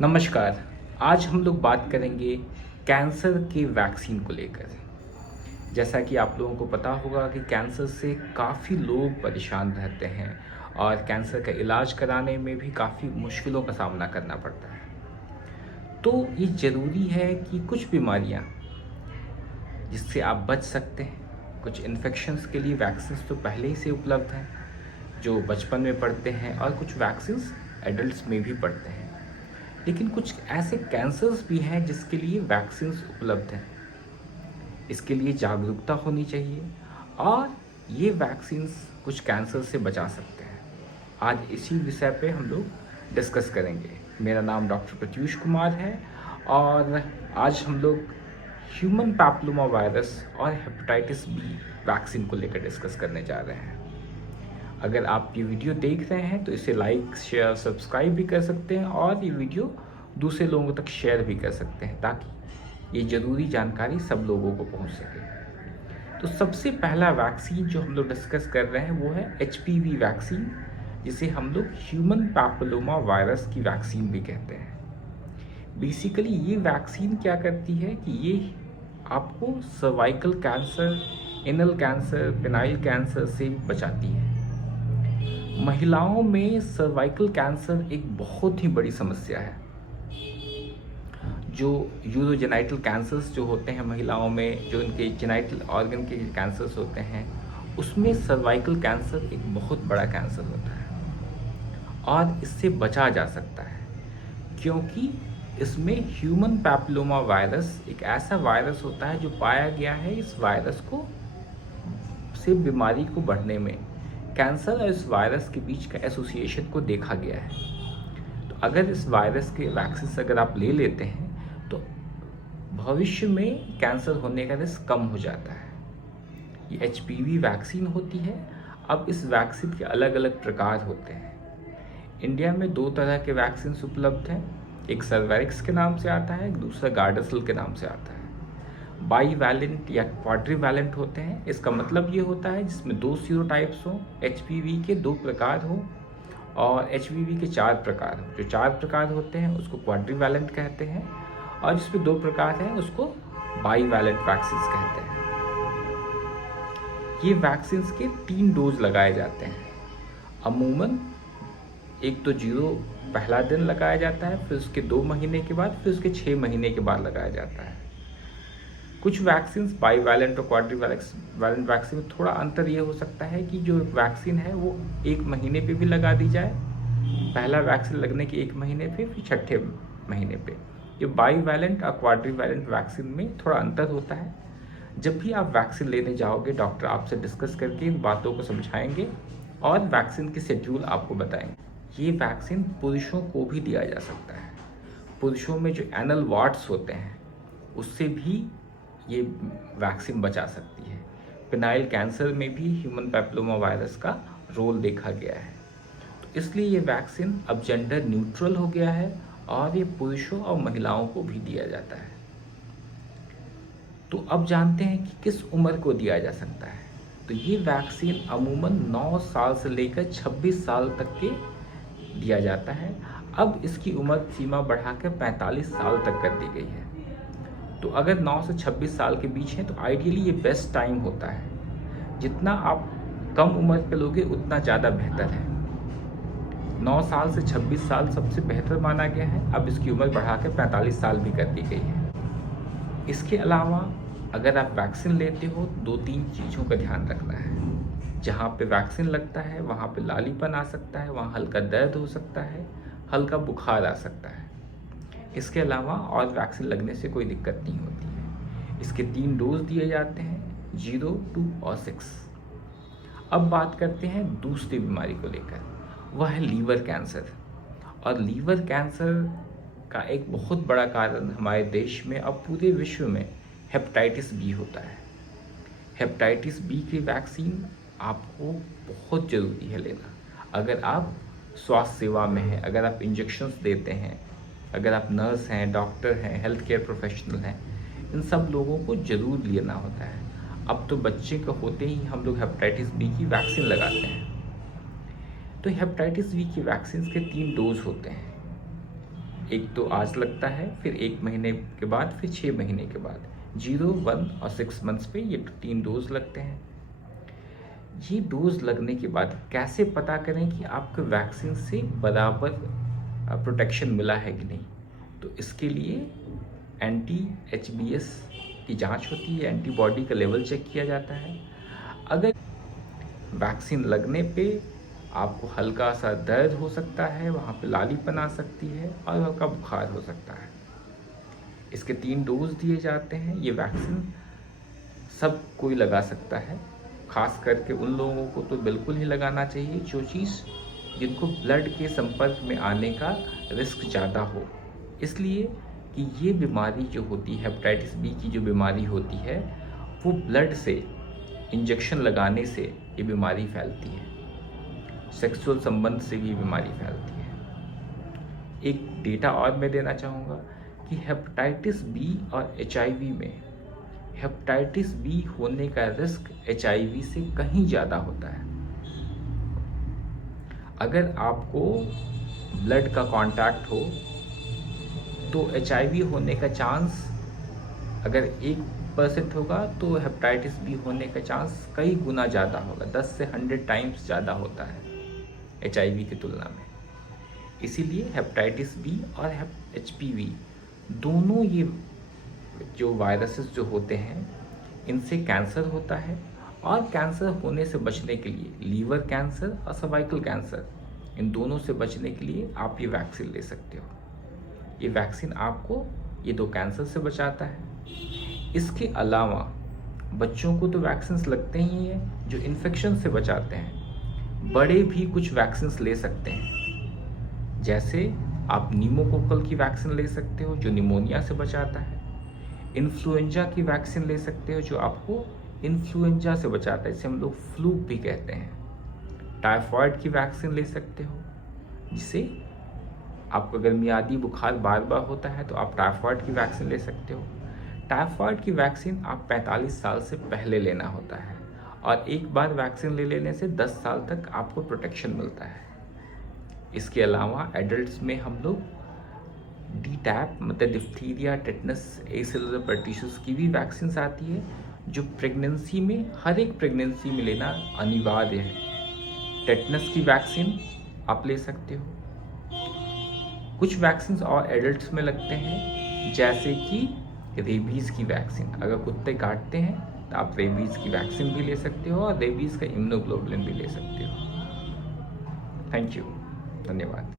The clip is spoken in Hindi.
नमस्कार। आज हम लोग बात करेंगे कैंसर के वैक्सीन को लेकर। जैसा कि आप लोगों को पता होगा कि कैंसर से काफ़ी लोग परेशान रहते हैं और कैंसर का इलाज कराने में भी काफ़ी मुश्किलों का सामना करना पड़ता है। तो ये ज़रूरी है कि कुछ बीमारियां जिससे आप बच सकते हैं, कुछ इन्फेक्शंस के लिए वैक्सीन्स तो पहले ही से उपलब्ध हैं जो बचपन में पड़ते हैं, और कुछ वैक्सीन्स एडल्ट्स में भी पड़ते हैं। लेकिन कुछ ऐसे कैंसर्स भी हैं जिसके लिए वैक्सीन्स उपलब्ध हैं। इसके लिए जागरूकता होनी चाहिए और ये वैक्सीन्स कुछ कैंसर से बचा सकते हैं। आज इसी विषय पे हम लोग डिस्कस करेंगे। मेरा नाम डॉक्टर प्रत्यूष कुमार है और आज हम लोग ह्यूमन पैपिलोमा वायरस और हेपेटाइटिस बी वैक्सीन को लेकर डिस्कस करने जा रहे हैं। अगर आप ये वीडियो देख रहे हैं तो इसे लाइक, शेयर, सब्सक्राइब भी कर सकते हैं और ये वीडियो दूसरे लोगों तक शेयर भी कर सकते हैं ताकि ये ज़रूरी जानकारी सब लोगों को पहुंच सके। तो सबसे पहला वैक्सीन जो हम लोग डिस्कस कर रहे हैं वो है HPV वैक्सीन, जिसे हम लोग ह्यूमन पैपिलोमा वायरस की वैक्सीन भी कहते हैं। बेसिकली ये वैक्सीन क्या करती है कि ये आपको cervical cancer, anal cancer, penile cancer से बचाती है। महिलाओं में सर्वाइकल कैंसर एक बहुत ही बड़ी समस्या है। जो यूरोजेनाइटल कैंसर्स जो होते हैं महिलाओं में, जो इनके जेनाइटल ऑर्गन के कैंसर्स होते हैं, उसमें सर्वाइकल कैंसर एक बहुत बड़ा कैंसर होता है और इससे बचा जा सकता है क्योंकि इसमें ह्यूमन पैपिलोमा वायरस एक ऐसा वायरस होता है जो पाया गया है इस वायरस को से बीमारी को बढ़ने में, कैंसर और इस वायरस के बीच का एसोसिएशन को देखा गया है। तो अगर इस वायरस के वैक्सीन अगर आप ले लेते हैं तो भविष्य में कैंसर होने का रिस्क कम हो जाता है। ये HPV वैक्सीन होती है। अब इस वैक्सीन के अलग अलग प्रकार होते हैं। इंडिया में 2 तरह के वैक्सीन उपलब्ध हैं। एक सर्वेरिक्स के नाम से आता है, एक दूसरा गार्डासिल के नाम से आता है। बाईवैलेंट या क्वाड्रीवैलेंट होते हैं। इसका मतलब ये होता है जिसमें 2 सीरोटाइप्स हों, HPV के 2 प्रकार हों और HPV के 4 प्रकार हों। जो 4 प्रकार होते हैं उसको क्वाड्रीवैलेंट कहते हैं और जिसमें 2 प्रकार हैं उसको बाईवैलेंट वैक्सीन कहते हैं। ये वैक्सीन के 3 डोज लगाए जाते हैं। अमूमन एक तो 0 पहला दिन लगाया जाता है, फिर उसके 2 महीने के बाद, फिर उसके 6 महीने के बाद लगाया जाता है। कुछ वैक्सीन बाईवैलेंट और क्वाड्रीवैलेंट वैक्सीन में थोड़ा अंतर ये हो सकता है कि जो वैक्सीन है वो 1 महीने पे भी लगा दी जाए, पहला वैक्सीन लगने के 1 महीने पे, फिर 6ठे महीने पे। ये बाईवैलेंट और क्वाड्रीवैलेंट वैक्सीन में थोड़ा अंतर होता है। जब भी आप वैक्सीन लेने जाओगे डॉक्टर आपसे डिस्कस करके इन बातों को समझाएंगे और वैक्सीन की शेड्यूल आपको बताएंगे। ये वैक्सीन पुरुषों को भी दिया जा सकता है। पुरुषों में जो एनल वार्ड्स होते हैं उससे भी ये वैक्सीन बचा सकती है। पेनाइल कैंसर में भी ह्यूमन पैपिलोमा वायरस का रोल देखा गया है। तो इसलिए ये वैक्सीन अब जेंडर न्यूट्रल हो गया है और ये पुरुषों और महिलाओं को भी दिया जाता है। तो अब जानते हैं कि किस उम्र को दिया जा सकता है। तो ये वैक्सीन अमूमन 9 साल से लेकर 26 साल तक के दिया जाता है। अब इसकी उम्र सीमा बढ़ाकर 45 साल तक कर दी गई है। तो अगर 9 से 26 साल के बीच है तो आइडियली ये बेस्ट टाइम होता है। जितना आप कम उम्र के लोगे उतना ज़्यादा बेहतर है। 9 साल से 26 साल सबसे बेहतर माना गया है। अब इसकी उम्र बढ़ाकर 45 साल भी कर दी गई है। इसके अलावा अगर आप वैक्सीन लेते हो 2-3 चीज़ों का ध्यान रखना है। जहाँ पे वैक्सीन लगता है वहाँ पे लालीपन आ सकता है, वहाँ हल्का दर्द हो सकता है, हल्का बुखार आ सकता है। इसके अलावा और वैक्सीन लगने से कोई दिक्कत नहीं होती है। इसके 3 डोज दिए जाते हैं, 0, 2 और 6। अब बात करते हैं दूसरी बीमारी को लेकर, वह है लीवर कैंसर। और लीवर कैंसर का एक बहुत बड़ा कारण हमारे देश में अब पूरे विश्व में हेपेटाइटिस बी होता है। हेपेटाइटिस बी की वैक्सीन आपको बहुत ज़रूरी है लेना। अगर आप स्वास्थ्य सेवा में हैं, अगर आप इंजेक्शन्स देते हैं, अगर आप नर्स हैं, डॉक्टर हैं, हेल्थ केयर प्रोफेशनल हैं, इन सब लोगों को ज़रूर लेना होता है। अब तो बच्चे को होते ही हम लोग हेपेटाइटिस बी की वैक्सीन लगाते हैं। तो हेपेटाइटिस बी की वैक्सीन के 3 डोज होते हैं। एक तो आज लगता है, फिर 1 महीने के बाद, फिर 6 महीने के बाद। 0, 1 और 6 मंथ्स पे ये 3 डोज लगते हैं। ये डोज लगने के बाद कैसे पता करें कि आपको वैक्सीन से बराबर प्रोटेक्शन मिला है कि नहीं? तो इसके लिए anti-HBs की जांच होती है, एंटीबॉडी का लेवल चेक किया जाता है। अगर वैक्सीन लगने पे आपको हल्का सा दर्द हो सकता है, वहाँ पे लालीपन आ सकती है और हल्का बुखार हो सकता है। इसके 3 डोज दिए जाते हैं। ये वैक्सीन सब कोई लगा सकता है, खास करके उन लोगों को तो बिल्कुल ही लगाना चाहिए जिनको ब्लड के संपर्क में आने का रिस्क ज़्यादा हो। इसलिए कि ये बीमारी जो होती है, हेपेटाइटिस बी की जो बीमारी होती है, वो ब्लड से इंजेक्शन लगाने से ये बीमारी फैलती है। सेक्सुअल संबंध से भी बीमारी फैलती है। एक डेटा और मैं देना चाहूँगा कि हेपेटाइटिस बी और एचआईवी में हेपेटाइटिस बी होने का रिस्क एचआईवी से कहीं ज़्यादा होता है। अगर आपको ब्लड का कांटेक्ट हो तो एचआईवी होने का चांस अगर 1% होगा तो हेपेटाइटिस बी होने का चांस कई गुना ज़्यादा होगा, 10 से 100 टाइम्स ज़्यादा होता है एचआईवी की तुलना में। इसीलिए हेपेटाइटिस बी और एचपीवी दोनों ये जो वायरसेस जो होते हैं, इनसे कैंसर होता है। और कैंसर होने से बचने के लिए, लीवर कैंसर और सर्वाइकल कैंसर, इन दोनों से बचने के लिए आप ये वैक्सीन ले सकते हो। ये वैक्सीन आपको ये 2 कैंसर से बचाता है। इसके अलावा बच्चों को तो वैक्सीन लगते ही हैं जो इन्फेक्शन से बचाते हैं। बड़े भी कुछ वैक्सीन ले सकते हैं, जैसे आप न्यूमोकोकल की वैक्सीन ले सकते हो जो निमोनिया से बचाता है। इन्फ्लुएंजा की वैक्सीन ले सकते हो जो आपको इन्फ्लुएंजा से बचाता है, इसे हम लोग फ्लू भी कहते हैं। टाइफॉइड की वैक्सीन ले सकते हो, जिसे आपको अगर मियादी बुखार बार बार होता है तो आप टाइफॉइड की वैक्सीन ले सकते हो। टाइफॉइड की वैक्सीन आप 45 साल से पहले लेना होता है और एक बार वैक्सीन ले लेने से 10 साल तक आपको प्रोटेक्शन मिलता है। इसके अलावा एडल्ट्स में हम लोग डीटैप मतलब डिप्थीरिया, टेटनस, एसेलुलर पेर्टिशस की भी वैक्सीन आती है जो प्रेगनेंसी में, हर एक प्रेगनेंसी में लेना अनिवार्य है। टेटनस की वैक्सीन आप ले सकते हो। कुछ वैक्सीन और एडल्ट्स में लगते हैं, जैसे कि रेबीज़ की वैक्सीन। अगर कुत्ते काटते हैं तो आप रेबीज़ की वैक्सीन भी ले सकते हो और रेबीज़ का इम्यूनोग्लोबुलिन भी ले सकते हो। थैंक यू, धन्यवाद।